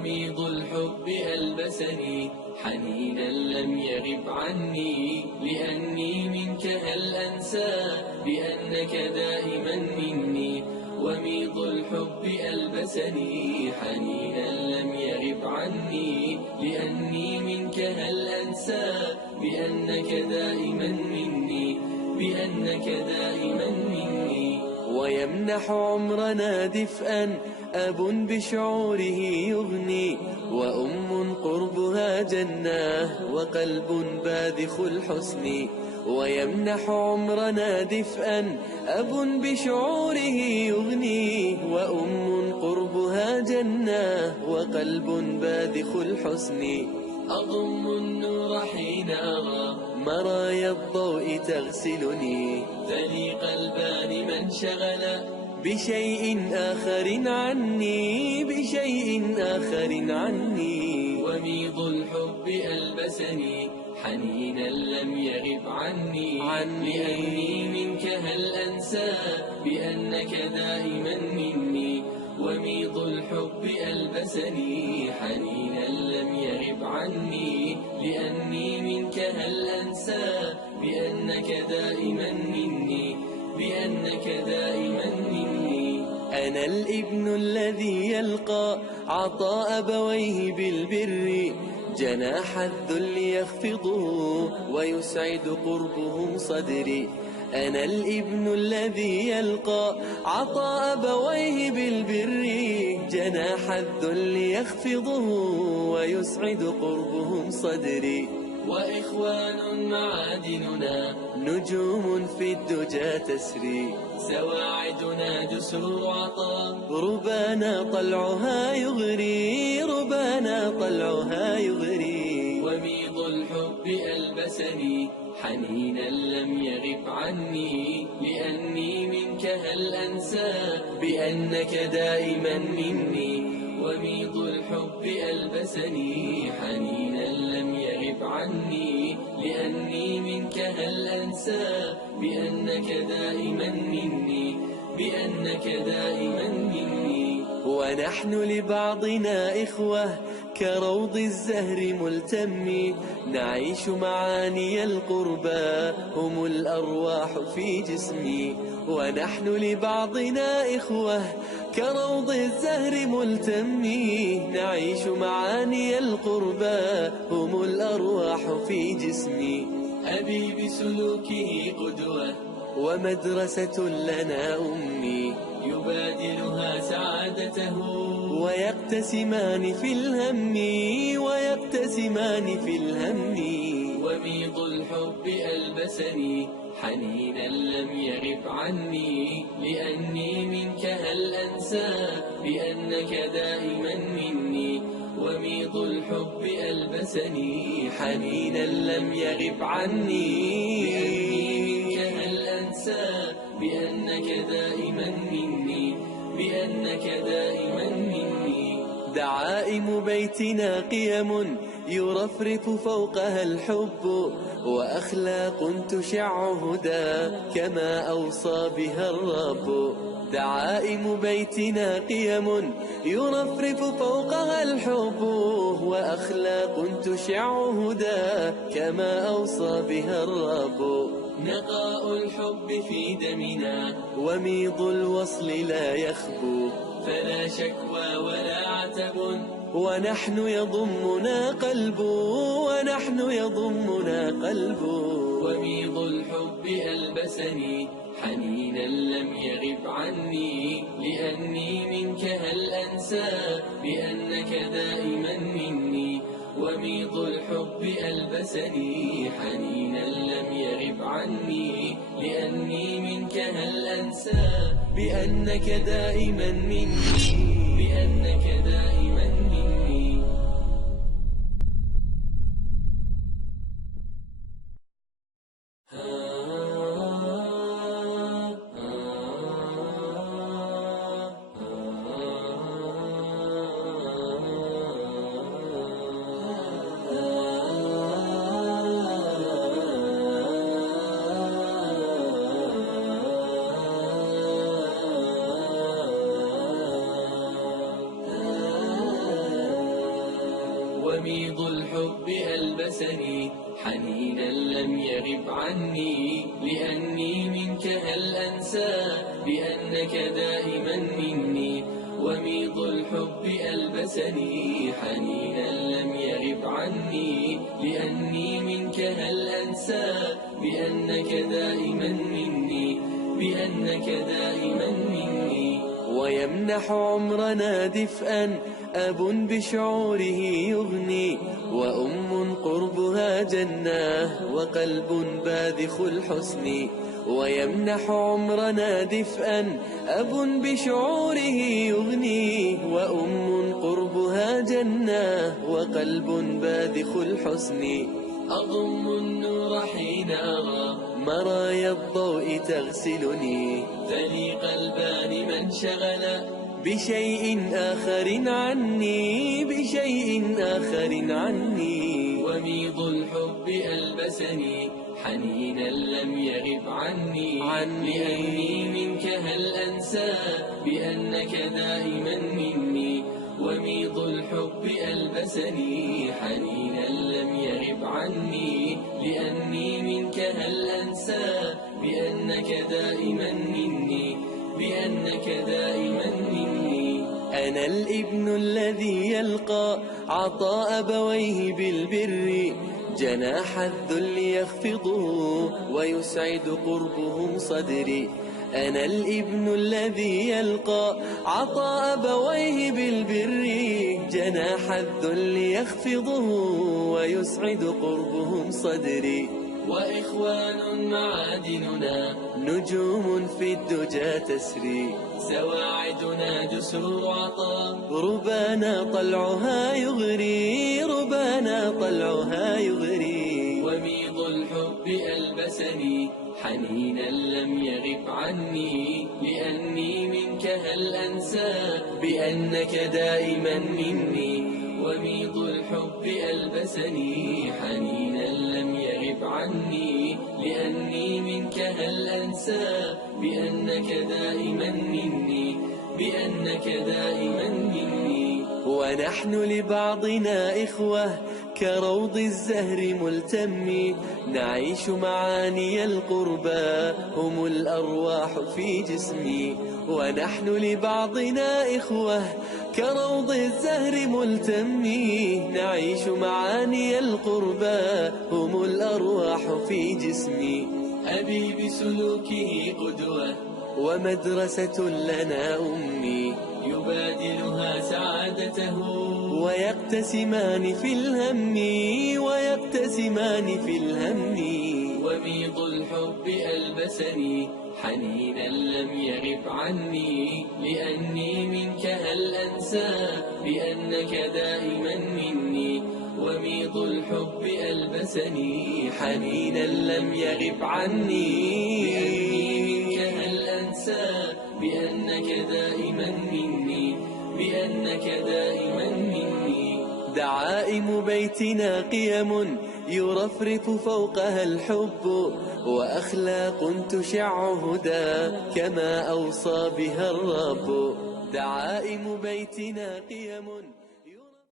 وميض الحب ألبسني حنينا لم يغب عني، لأني منك هل أنسى بأنك دائما مني. وميض الحب ألبسني حنينا لم يغب عني، لأني منك هل أنسى بأنك دائما مني، بأنك دائما مني. ويمنح عمرنا دفئا أب بشعوره يغني، وأم قربها جنة وقلب باذخ الحسن. ويمنح عمرنا دفئا أب بشعوره يغني، وأم قربها جنة وقلب باذخ الحسن. أضم النور حين أرى مرايا الضوء تغسلني، ثني قلبان من شغل بشيء آخر عني، بشيء آخر عني. وميض الحب ألبسني حنينا لم يغب عني، لأني منك هل أنسى بأنك دائما مني. وميض الحب ألبسني حنينا لم يغب عني، لأني منك هل أنسى بأنك دائما مني، بأنك دائما مني. أنا الابن الذي يلقى عطاء أبويه بالبر، جناح الذل يخفضه ويسعد قربهم صدري. أنا الابن الذي يلقى عطاء أبويه بالبر، جناح الذل يخفضه ويسعد قربهم صدري. وإخوان معادننا نجوم في الدجى تسري، سواعدنا جسر عطاء ربانا طلعها يغري، ربانا طلعها يغري. وميض الحب ألبسني حنينا لم يغب عني، لأني منك هل أنسى بأنك دائما مني. وميض الحب ألبسني حنينا لم يغب عني، لأني منك هل أنسى بأنك دائما مني، بأنك دائما مني. ونحن لبعضنا إخوة كروض الزهر ملتم، نعيش معاني القربى هم الأرواح في جسمي. ونحن لبعضنا إخوة كروض الزهر ملتم، نعيش معاني القربى هم الأرواح في جسمي. أبي بسلوكه قدوة ومدرسة لنا أمي، يبادلها سعادته ويقتسمان في الهم، ويقتسمان في الهم. وميض الحب ألبسني حنينا لم يغب عني، لأني منك هل أنسى بأنك دائما مني. وميض الحب ألبسني حنينا لم يغب عني، لأني منك هل أنسى بأنك دائما مني، بأنك دائما مني. دعائم بيتنا قيم يرفرف فوقها الحب، وأخلاق تشع هدى كما أوصى بها الرب. دعائم بيتنا قيم يرفرف فوقها الحب، وأخلاق تشع هدى كما أوصى بها الرب. نقاء الحب في دمنا وميض الوصل لا يخبو، فلا شكوى ولا عتب ونحن يضمنا قلب، ونحن يضمنا قلب. وميض الحب ألبسني حنينا لم يغب عني، لأني منك هل أنسى بأنك دائما مني. وميض الحب ألبسني حنينا لم يغب عني، لأني منك هل أنسى بأنك دائما مني، بأنك دائما مني. وميض الحب ألبسني حنينا لم يغب عني، لأني منك هل أنسى بأنك دائما مني. وميض الحب ألبسني حنينا لم يغب عني، لأني منك هل أنسى بأنك دائما مني، بأنك دائما مني. ويمنح عمرنا دفئا أب بشعوره يغني، وأم قربها جنة وقلب باذخ الحسن. ويمنح عمرنا دفئا أب بشعوره يغني، وأم قربها جنة وقلب باذخ الحسن. أضم النور حين أرى مرايا الضوء تغسلني، فلي قلبان من شغل بشيء آخر عني، بشيء آخر عني. وميض الحب ألبسني حنينا لم يغب عني، لأني منك هل أنسى بأنك دائما مني. وميض الحب ألبسني حنينا لم يغب عني، لأني منك هل أنسى بأنك دائما مني، بأنك دائما مني. أنا الابن الذي يلقى عطاء أبويه بالبر، جناح الذل يخفضه ويسعد قربهم صدري. أنا الابن الذي يلقى عطاء أبويه بالبر، جناح الذل يخفضه ويسعد قربهم صدري. وإخوان معادننا نجوم في الدجى تسري، سواعدنا جسور عطاء ربانا طلعها يغري، ربانا طلعها يغري. وميض الحب ألبسني حنينا لم يغب عني، لأني منك هل أنسى بأنك دائما مني. وميض الحب ألبسني حنينا لم يغب عني، لأني منك هل أنسى بأنك دائما مني، بأنك دائما مني. ونحن لبعضنا إخوة كروض الزهر ملتم، نعيش معاني القربى هم الأرواح في جسمي. ونحن لبعضنا إخوة كروض الزهر ملتم، نعيش معاني القربى هم الأرواح في جسمي. أبي بسلوكه قدوة ومدرسة لنا أمي، يبادلها سعادته ويقتسمان في الهم، ويقتسمان في الهم. وميض الحب ألبسني حنينا لم يغب عني، لأني منك هل أنسى بأنك دائما مني. وميض الحب ألبسني حنينا لم يغب عني، لأني منك هل أنسى بأنك دائما مني، بأنك دائما مني. دعائم بيتنا قيم يرفرف فوقها الحب، وأخلاق تشع هدى كما أوصى بها الرب. دعائم بيتنا قيم